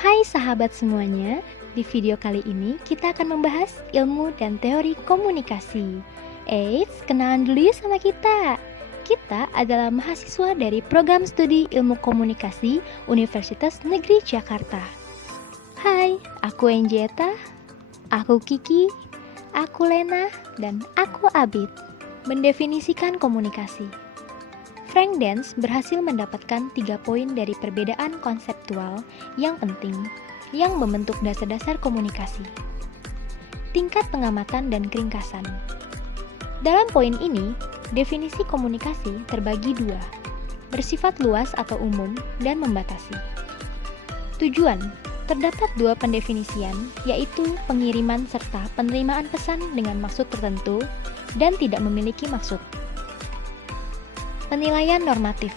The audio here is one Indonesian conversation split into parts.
Hai sahabat semuanya, di video kali ini kita akan membahas ilmu dan teori komunikasi. Eits, kenalan dulu yuk sama kita. Kita adalah mahasiswa dari program studi ilmu komunikasi Universitas Negeri Jakarta. Hai, aku Enjeta, aku Kiki, aku Lena, dan aku Abid. Mendefinisikan komunikasi. Frank Dance berhasil mendapatkan 3 poin dari perbedaan konseptual yang penting yang membentuk dasar-dasar komunikasi. Tingkat pengamatan dan keringkasan. Dalam poin ini, definisi komunikasi terbagi dua, bersifat luas atau umum dan membatasi. Tujuan, terdapat dua pendefinisian, yaitu pengiriman serta penerimaan pesan dengan maksud tertentu dan tidak memiliki maksud. Penilaian normatif.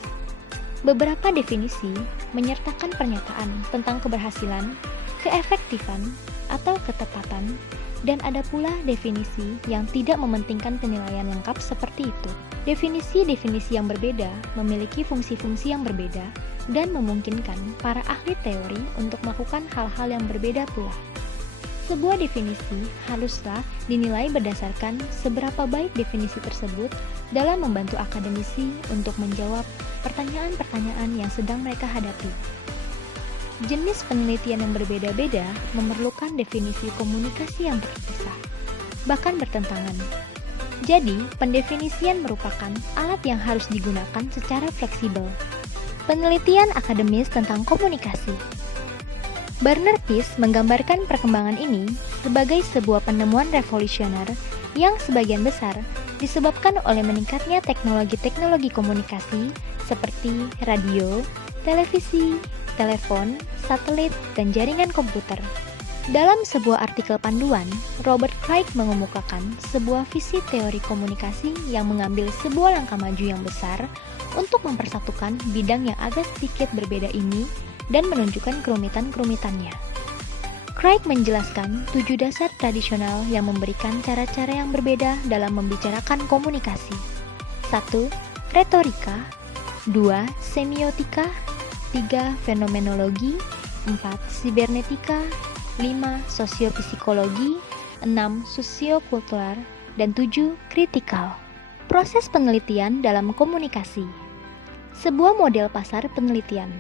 Beberapa definisi menyertakan pernyataan tentang keberhasilan, keefektifan, atau ketepatan, dan ada pula definisi yang tidak mementingkan penilaian lengkap seperti itu. Definisi-definisi yang berbeda memiliki fungsi-fungsi yang berbeda dan memungkinkan para ahli teori untuk melakukan hal-hal yang berbeda pula. Sebuah definisi haruslah dinilai berdasarkan seberapa baik definisi tersebut dalam membantu akademisi untuk menjawab pertanyaan-pertanyaan yang sedang mereka hadapi. Jenis penelitian yang berbeda-beda memerlukan definisi komunikasi yang terpisah, bahkan bertentangan. Jadi, pendefinisian merupakan alat yang harus digunakan secara fleksibel. Penelitian akademis tentang komunikasi. Barnard Pease menggambarkan perkembangan ini sebagai sebuah penemuan revolusioner yang sebagian besar disebabkan oleh meningkatnya teknologi-teknologi komunikasi seperti radio, televisi, telepon, satelit, dan jaringan komputer. Dalam sebuah artikel panduan, Robert Craig mengemukakan sebuah visi teori komunikasi yang mengambil sebuah langkah maju yang besar untuk mempersatukan bidang yang agak sedikit berbeda ini dan menunjukkan kerumitan-kerumitannya. Craig menjelaskan 7 dasar tradisional yang memberikan cara-cara yang berbeda dalam membicarakan komunikasi. 1. Retorika. 2. Semiotika. 3. Fenomenologi. 4. Sibernetika. 5. Sosiopsikologi. 6. Sosiokultural. Dan 7. Kritikal. Proses penelitian dalam komunikasi. Sebuah model pasar penelitian.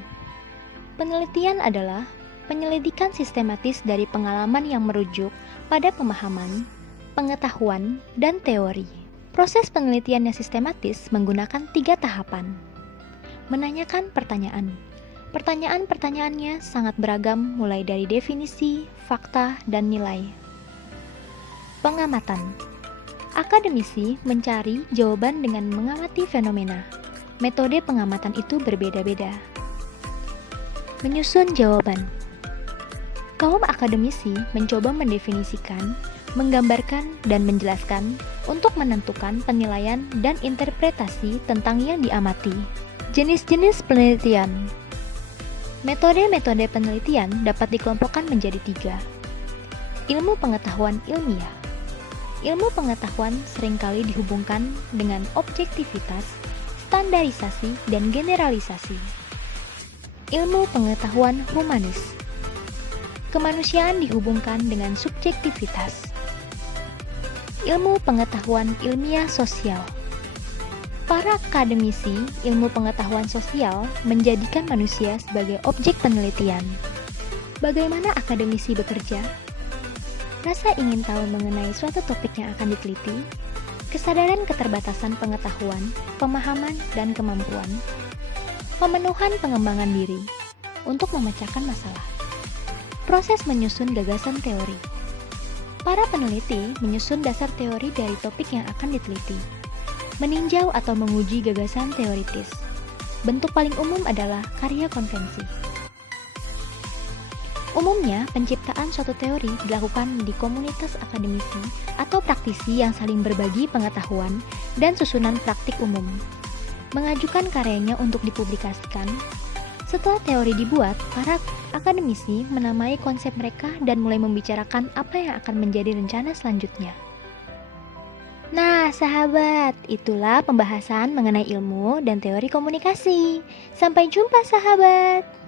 Penelitian adalah penyelidikan sistematis dari pengalaman yang merujuk pada pemahaman, pengetahuan, dan teori. Proses penelitian yang sistematis menggunakan 3 tahapan. Menanyakan pertanyaan. Pertanyaan-pertanyaannya sangat beragam mulai dari definisi, fakta, dan nilai. Pengamatan. Akademisi mencari jawaban dengan mengamati fenomena. Metode pengamatan itu berbeda-beda. Menyusun jawaban. Kaum akademisi mencoba mendefinisikan, menggambarkan, dan menjelaskan untuk menentukan penilaian dan interpretasi tentang yang diamati. Jenis-jenis penelitian. Metode-metode penelitian dapat dikelompokkan menjadi 3. Ilmu pengetahuan ilmiah. Ilmu pengetahuan seringkali dihubungkan dengan objektivitas, standarisasi, dan generalisasi. Ilmu pengetahuan humanis. Kemanusiaan dihubungkan dengan subjektivitas. Ilmu pengetahuan ilmiah sosial. Para akademisi ilmu pengetahuan sosial menjadikan manusia sebagai objek penelitian. Bagaimana akademisi bekerja? Rasa ingin tahu mengenai suatu topik yang akan diteliti, kesadaran keterbatasan pengetahuan, pemahaman, dan kemampuan, pemenuhan pengembangan diri untuk memecahkan masalah. Proses menyusun gagasan teori. Para peneliti menyusun dasar teori dari topik yang akan diteliti. Meninjau atau menguji gagasan teoritis. Bentuk paling umum adalah karya konvensi. Umumnya, penciptaan suatu teori dilakukan di komunitas akademisi atau praktisi yang saling berbagi pengetahuan dan susunan praktik umum. Mengajukan karyanya untuk dipublikasikan. Setelah teori dibuat, para akademisi menamai konsep mereka dan mulai membicarakan apa yang akan menjadi rencana selanjutnya. Nah, sahabat, itulah pembahasan mengenai ilmu dan teori komunikasi. Sampai jumpa, sahabat!